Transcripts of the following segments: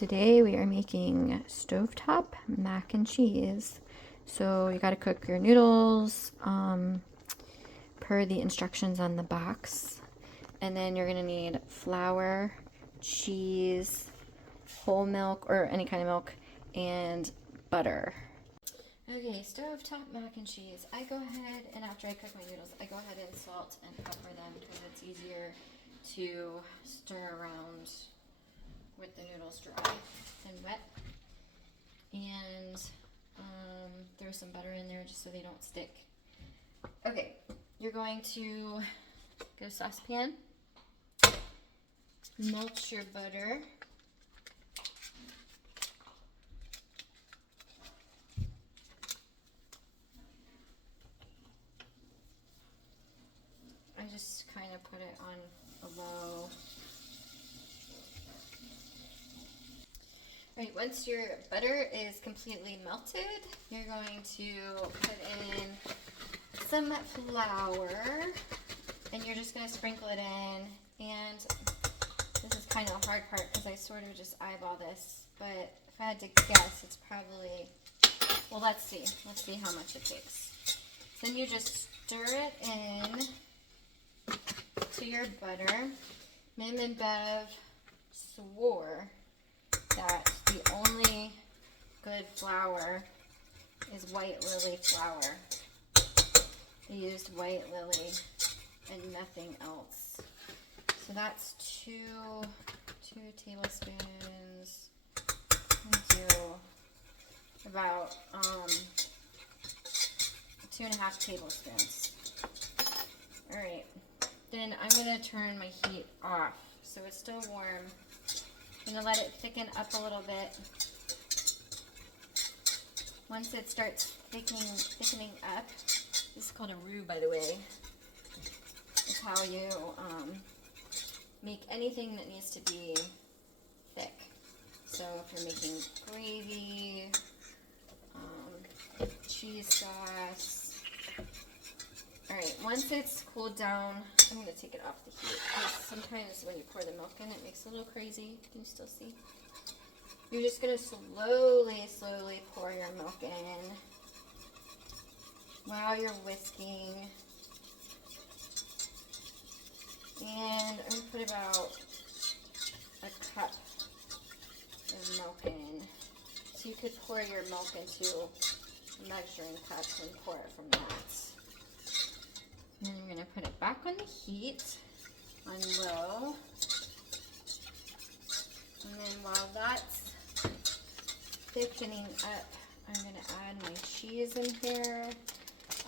Today we are making stovetop mac and cheese. So you got to cook your noodles per the instructions on the box. And then you're going to need flour, cheese, whole milk or any kind of milk, and butter. Okay, stovetop mac and cheese. I go ahead and after I cook my noodles, I go ahead and salt and pepper them because it's easier to stir around with the noodles dry and wet. And throw some butter in there just so they don't stick. Okay, you're going to get a saucepan, melt your butter. I just kind of put it on a low. Alright, once your butter is completely melted, you're going to put in some flour and you're just going to sprinkle it in. And this is kind of the hard part because I sort of just eyeball this, but if I had to guess, it's probably, well, let's see how much it takes. Then you just stir it in to your butter. Mim and Bev swore that the only good flour is white lily flour. They used white lily and nothing else. So that's two tablespoons. Do about 2.5 tablespoons. All right. Then I'm gonna turn my heat off so it's still warm. I'm gonna let it thicken up a little bit. Once it starts thickening up, this is called a roux, by the way. It's how you make anything that needs to be thick. So if you're making gravy, cheese sauce. All right, once it's cooled down, I'm gonna take it off the heat because sometimes when you pour the milk in, it makes it a little crazy. Can you still see? You're just gonna slowly pour your milk in while you're whisking. And I'm gonna put about a cup of milk in. So you could pour your milk into a measuring cup and pour it from that. And then you're going to put it back on the heat on low. And then while that's thickening up, I'm going to add my cheese in here.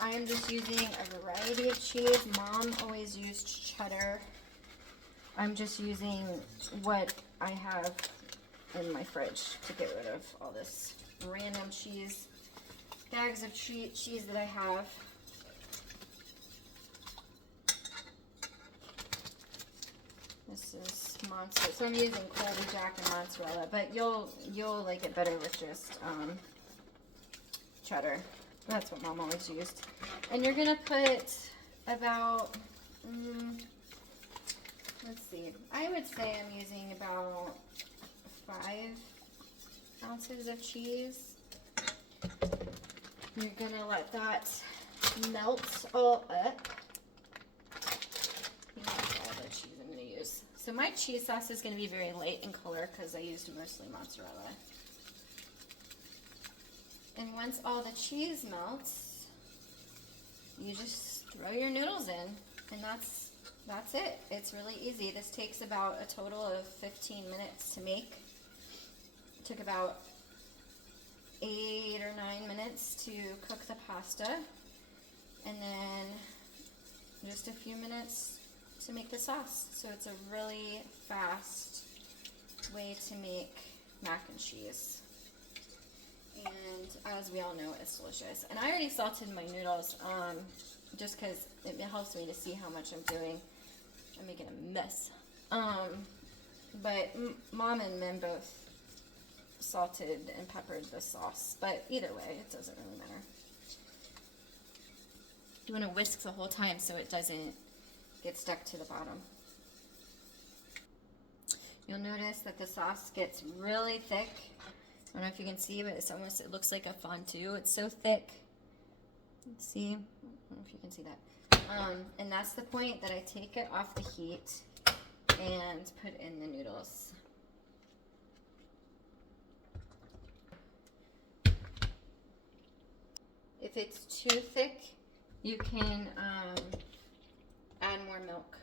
I am just using a variety of cheese. Mom always used cheddar. I'm just using what I have in my fridge to get rid of all this random cheese, bags of cheese that I have. This is mozzarella. So I'm using Colby Jack and mozzarella, but you'll like it better with just cheddar. That's what Mom always used. And you're gonna put about let's see. I would say I'm using about 5 ounces of cheese. You're gonna let that melt all up. That's all the cheese I'm gonna use. So my cheese sauce is gonna be very light in color because I used mostly mozzarella. And once all the cheese melts, you just throw your noodles in, and that's it. It's really easy. This takes about a total of 15 minutes to make. It took about 8 or 9 minutes to cook the pasta, and then just a few minutes to make the sauce. So it's a really fast way to make mac and cheese. And as we all know, it's delicious. And I already salted my noodles just because it helps me to see how much I'm doing. I'm making a mess. But Mom and Min both salted and peppered the sauce. But either way, it doesn't really matter. You want to whisk the whole time so it doesn't get stuck to the bottom. you'll notice that the sauce gets really thick. I don't know if you can see, but it looks like a fondue. It's so thick. Let's see. I don't know if you can see that. And that's the point that I take it off the heat and put in the noodles. If it's too thick, you can add more milk.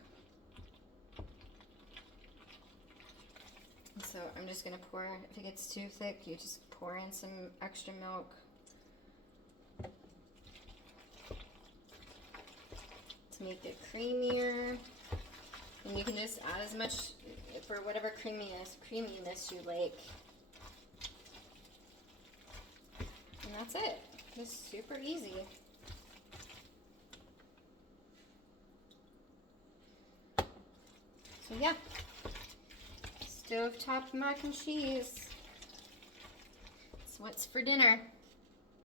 So I'm just gonna pour, if it gets too thick, you just pour in some extra milk. To make it creamier. And you can just add as much for whatever creaminess you like. And that's it. Just super easy. So yeah, stovetop mac and cheese. That's what's for dinner.